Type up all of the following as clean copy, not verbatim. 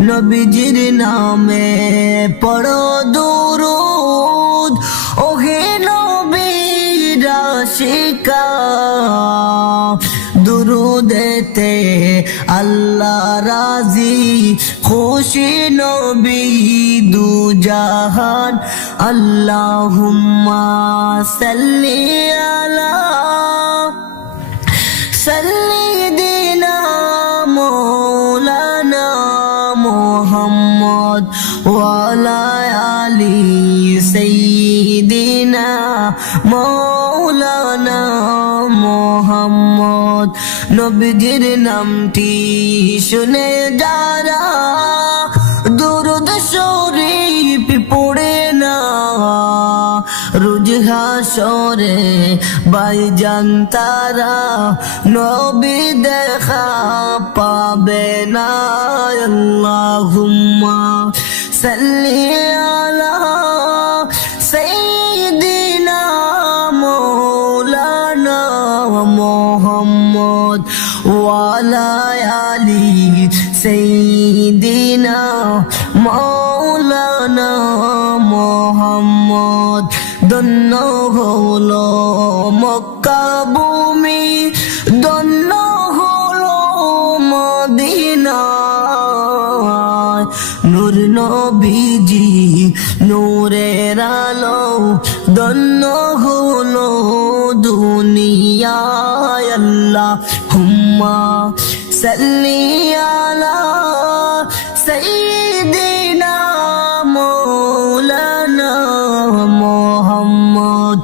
নবীজির নামে পড়ো দুরূদ ওহে নবীর আশিকা দুরুদেতে আল্লাহ রাজি খুশি নবী দু জাহান আল্লাহুম্মা সাল্লি আলা সাইয়্যিদিনা মাওলানা মুহাম্মদ ওয়া আলা আলি সাইয়্যিদিনা মাওলানা মুহাম্মদ নবীজির নামটি শুনে যারা দুরূদ শরীফ পড়ে না রোজ হাসরে ভাইজান তারা নবী দেখা পাবে না আল্লাহুম্মা সাল্লি আলা সাইয়্যিদিনা মাওলানা মুহাম্মদ ওয়া আলা আলি সাইয়্যিদিনা মাওলানা মুহাম্মদ ধন্য হলো মক্কা ভূমি ধন্য হলো মদিনা নূর নবীজি নূরের আলো ধন্য হলো দুনিয়ায় আল্লাহুম্মা সাল্লি আলা সাইয়্যিদিনা মাওলানা মুহাম্মদ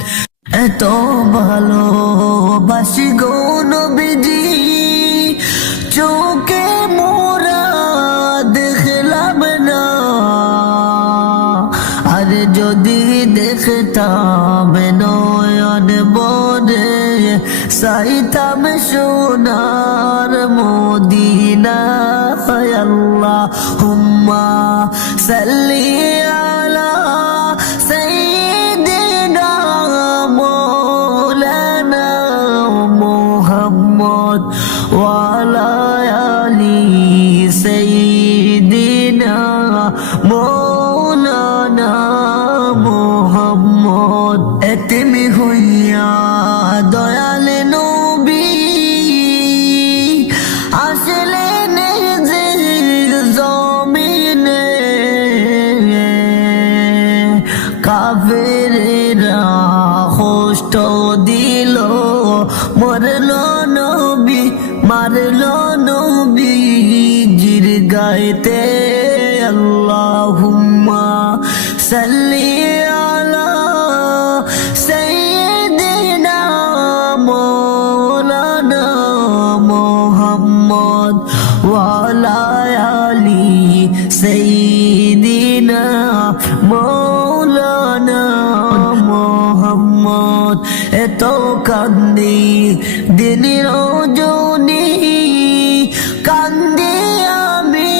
এত ভালোবাসি গো নবীজি চোখে মোরা দেখলাম না আর যদি দেখতাম নয়ন বরে চাইতাম সোনার মদিনা আল্লাহুম্মা সাল্লি আলা সাইয়্যিদিনা মাওলানা মুহাম্মদ ওয়া আলা আলি সাইয়্যিদিনা মাওলানা মুহাম্মদ এতিম হইয়া দয়াল নবী আসলেন যে জমিনে কাফেরেরা কষ্ট দিল মরল নবী মারল নবী জির গাইতে আল্লাহুম্মা সাল্লি আলা সাইয়্যিদিনা মাওলানা মুহাম্মদ ওয়া আলা আলি সাইয়্যিদিনা মাওলানা মুহাম্মদ এত কান্দি দিন রজনী কান্দি আমি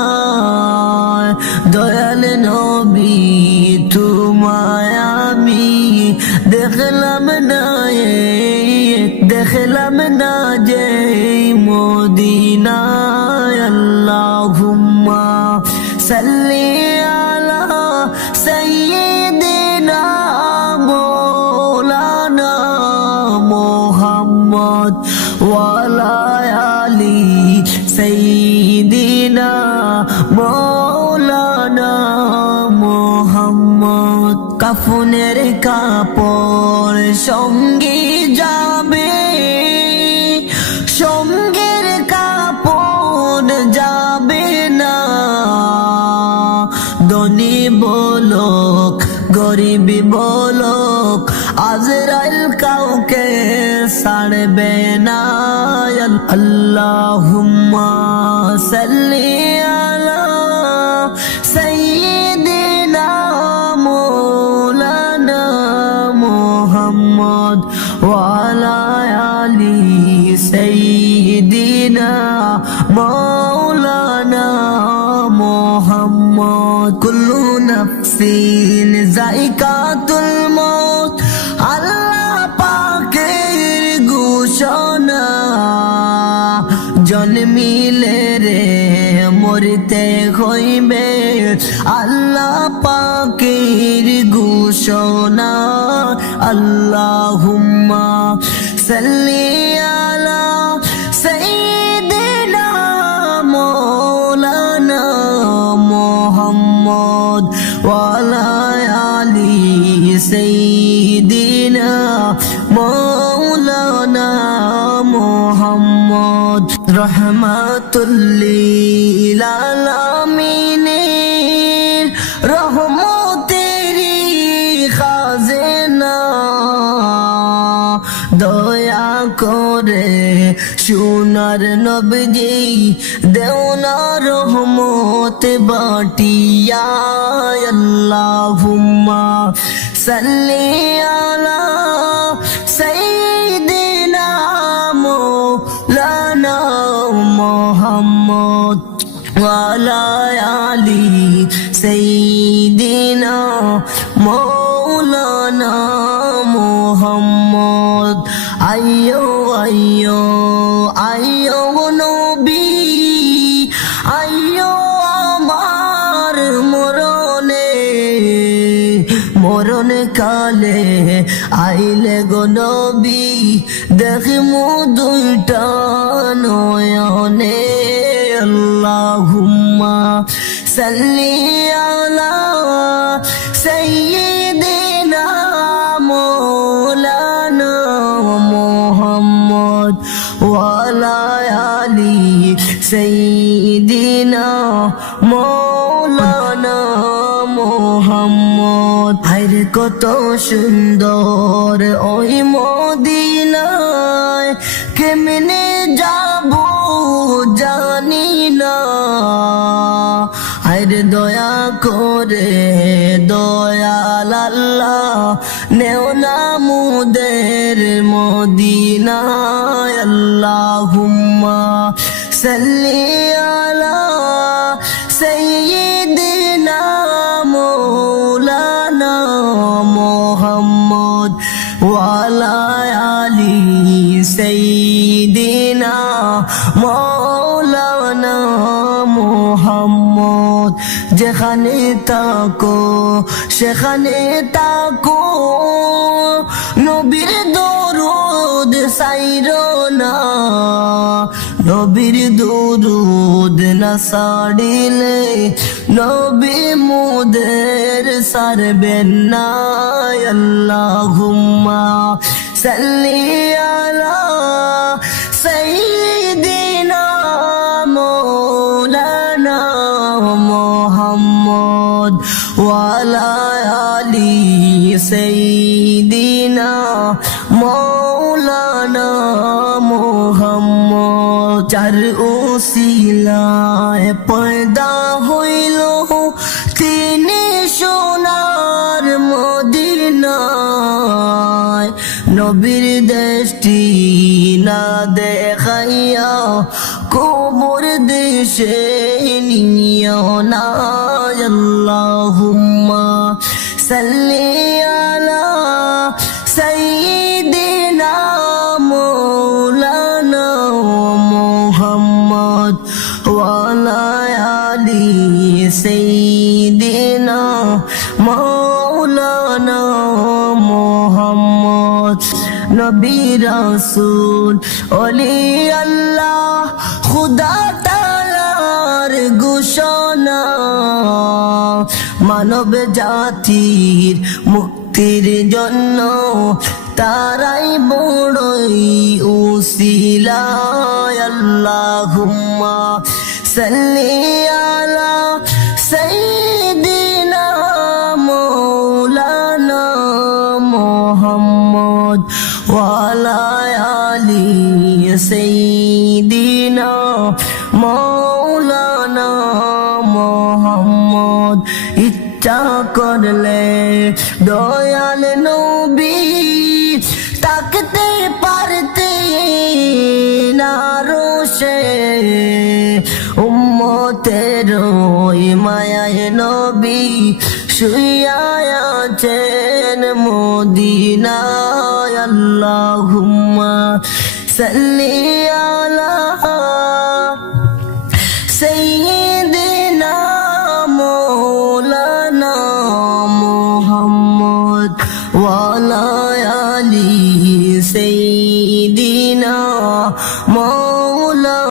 নিরালায় দয়াল নবী তোমায় আমি দেখলাম না যে মদিনায় আল্লাহুম্মা সাল্লি আলা সাইয়্যিদিনা মাওলানা মুহাম্মদ ওয়া আলা আলি সাইয়্যিদিনা মাওলানা মুহাম্মদ কাফনের কাপড় সঙ্গে যাবে সঙ্গের কাপড় যাবে না ধনী বলক গরিবী বলক আজরাইল কাউকে ছাড়বে না আল্লাহুম্মা সাল্লি আলা সাইয়্যিদিনা মাওলানা মুহাম্মদ ওয়া আলা আলি সাইয়্যিদিনা মাওলানা মুহাম্মদ কুল্লু নাফসিন যায়িকাতুল মউত আল্লাহ পাকের ঘোষণা জন্মিলে রে মরতে হইবে আল্লাহ পাকের ঘোষণা আল্লাহুম্মা সাল্লি আলা সাইয়্যিদিনা মাওলানা মুহাম্মদ ওয়া আলা আলি সাইয়্যিদিনা মাওলানা মুহাম্মদ রহমাতুল লিল আলামিন রহমতেরি খাজনা দয়া করে সোনার নবী দেও না রহমত বাটিয়া আল্লাহুম্মা সাল্লি আলা সাইয়্যিদিনা মাওলানা মুহাম্মদ ওয়া আলা আলি সাইয়্যিদিনা মাওলানা মুহাম্মদ আইয়ো আইয়ো আইয়ো নবী আইয়ো আমার মরণ কালে আইলে গো নবী দেখিমু দুইটা নয়নে আল্লাহুম্মা সাল্লি আলা সাইয়্যিদিনা মাওলানা মুহাম্মদ ওয়া আলা আলি সাইয়্যিদিনা মাওলানা মুহাম্মদ হায়রে কত সুন্দর ওই মদিনায় কেমনে যাব জানি না হায়রে দয়া করে দয়াল আল্লাহ নেও না মুদের মদিনায় আল্লাহুম্মা সাল্লি আলা সাইয়্যিদিনা মাওলানা মুহাম্মদ ওয়া আলা আলি সাইয়্যিদিনা মাওলানা মুহাম্মদ যেখানে তাকো সেখানে তাকো নবীর দরুদ সাইরো না নবীর দরুদ না সাড়িলে নবী মুদের সারবেন না আল্লাহুম্মা সাল্লি আলা সাইয়্যিদিনা মাওলানা মুহাম্মদ ওয়া আলা আলি সাইয়্যিদিনা মাওলানা মুহাম্মদ চার উসিলায় পয়দা হইল তিনি সোনার মদিনায় নবীর দেশটি না দেখাইয়া কবর দেশে নিও না আল্লাহুম্মা সাল্লি আলা সাইয়্যিদিনা মাওলানা মুহাম্মদ ওয়া আলা আলি সাইয়্যিদিনা মাওলানা মুহাম্মদ নবী রাসূল ওলি আল্লাহ খুদা তাআলার ঘোষণা মানব জাতির মুক্তির জন্য তারাই বড়ই উসিলা আল্লাহুম্মা সাল্লি আলা সাইয়্যিদিনা মাওলানা মুহাম্মদ ওয়া আলা আলি সাইয়্যিদিনা মাওলানা মুহাম্মদ ইচ্ছা করলে দয়াল নবী তাকতে পারতে না রোশে উম্মতের ওই মায়ায় নবী শুইয়া আছেন মদিনায় আল্লাহুম্মা সাল্লি আলা সাইয়্যিদিনা وعلى آل سيدنا